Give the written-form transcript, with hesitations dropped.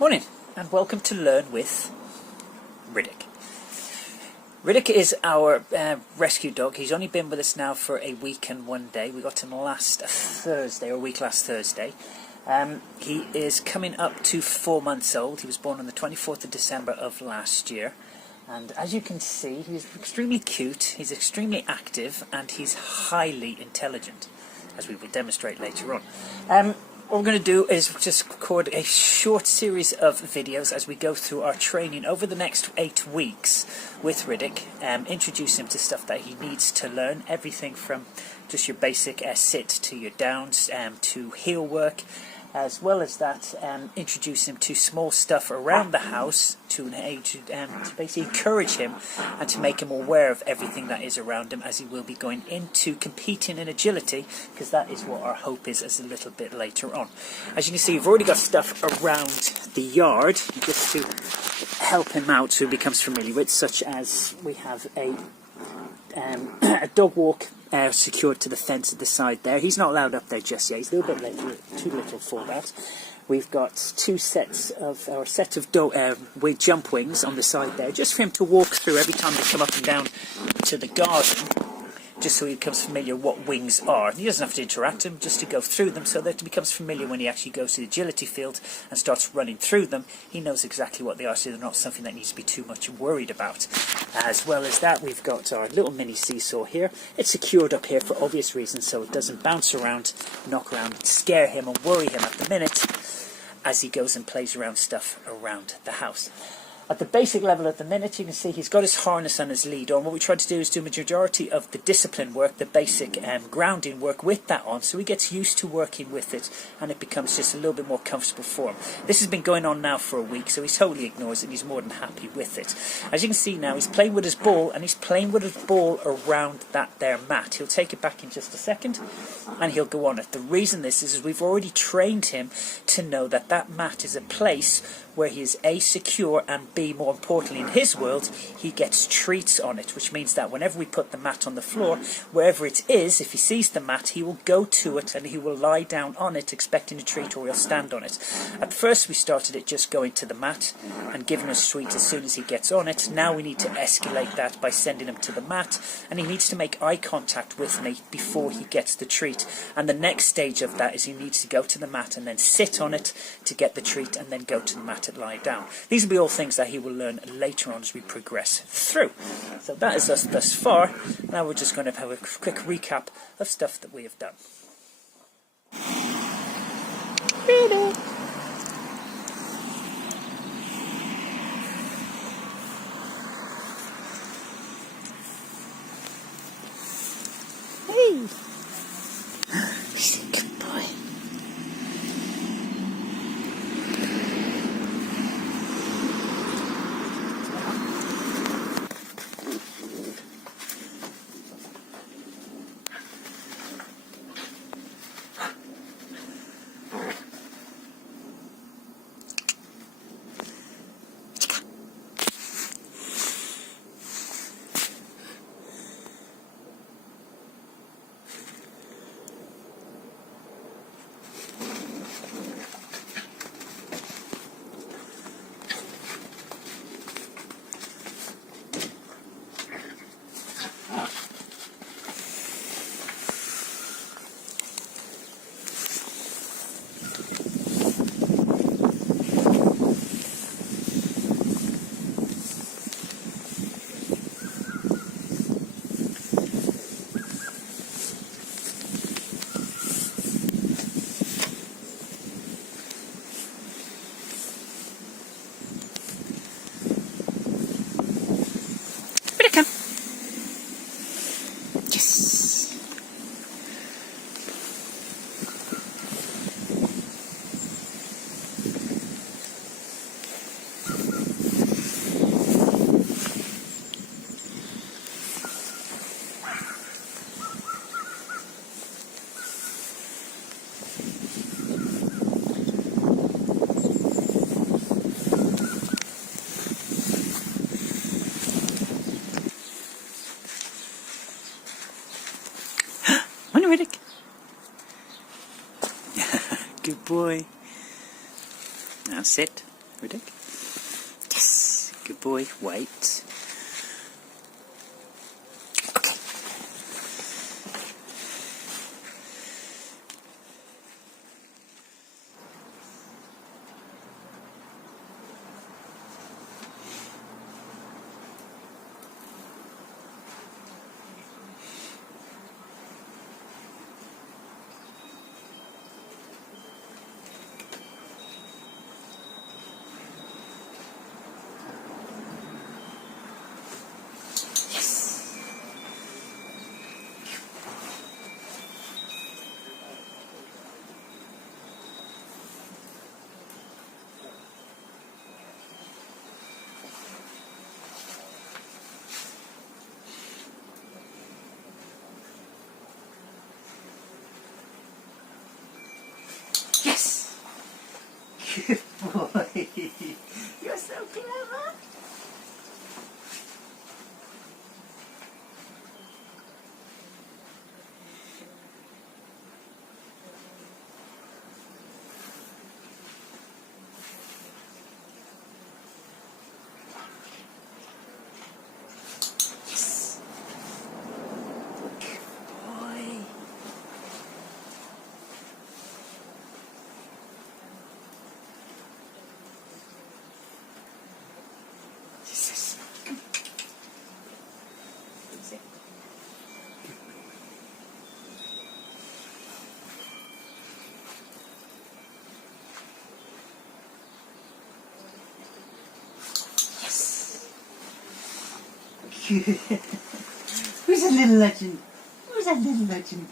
Morning, and welcome to Learn with Riddick. Riddick is our rescue dog. He's only been with us now for a week and 1 day. We got him last Thursday. He is coming up to 4 months old. He was born on the 24th of December of last year. And as you can see, he's extremely cute, he's extremely active, and he's highly intelligent, as we will demonstrate later on. What we're going to do is just record a short series of videos as we go through our training over the next 8 weeks with Riddick. Introduce him to stuff that he needs to learn, everything from just your basic sit to your downs to heel work, as well as that introduce him to small stuff around the house to basically encourage him and to make him aware of everything that is around him, as he will be going into competing in agility, because that is what our hope is as a little bit later on. As you can see, we've already got stuff around the yard just to help him out so he becomes familiar with, such as we have a dog walk secured to the fence at the side there. He's not allowed up there just yet. He's a little bit too little for that. We've got set of with jump wings on the side there, just for him to walk through every time they come up and down to the garden, just so he becomes familiar what wings are. He doesn't have to interact with them, just to go through them, so that he becomes familiar when he actually goes to the agility field and starts running through them. He knows exactly what they are, so they're not something that needs to be too much worried about. As well as that, we've got our little mini seesaw here. It's secured up here for obvious reasons, so it doesn't bounce around, knock around, and scare him and worry him at the minute as he goes and plays around stuff around the house. At the basic level at the minute, you can see he's got his harness and his lead on. What we try to do is do a majority of the discipline work, the basic grounding work with that on, so he gets used to working with it and it becomes just a little bit more comfortable for him. This has been going on now for a week, so he totally ignores it and he's more than happy with it. As you can see now, he's playing with his ball, and he's playing with his ball around that there mat. He'll take it back in just a second and he'll go on it. The reason this is we've already trained him to know that that mat is a place where he is A, secure, and B, more importantly in his world, he gets treats on it, which means that whenever we put the mat on the floor, wherever it is, if he sees the mat, he will go to it and he will lie down on it expecting a treat, or he'll stand on it. At first we started it just going to the mat and giving us treats as soon as he gets on it. Now we need to escalate that by sending him to the mat, and he needs to make eye contact with me before he gets the treat. And the next stage of that is he needs to go to the mat and then sit on it to get the treat, and then go to the mat and lie down. These will be all things that he will learn later on as we progress through. So that is us thus far. Now we're just going to have a quick recap of stuff that we have done. Read it. Hey! Good boy. Yes. Riddick. Good boy. Now sit. Riddick. Yes! Good boy. Wait. Okay. Yes! Good boy! You're so clever! Yes! Good boy! Jesus. Easy. Yes! Who's a little legend? Who's a little legend?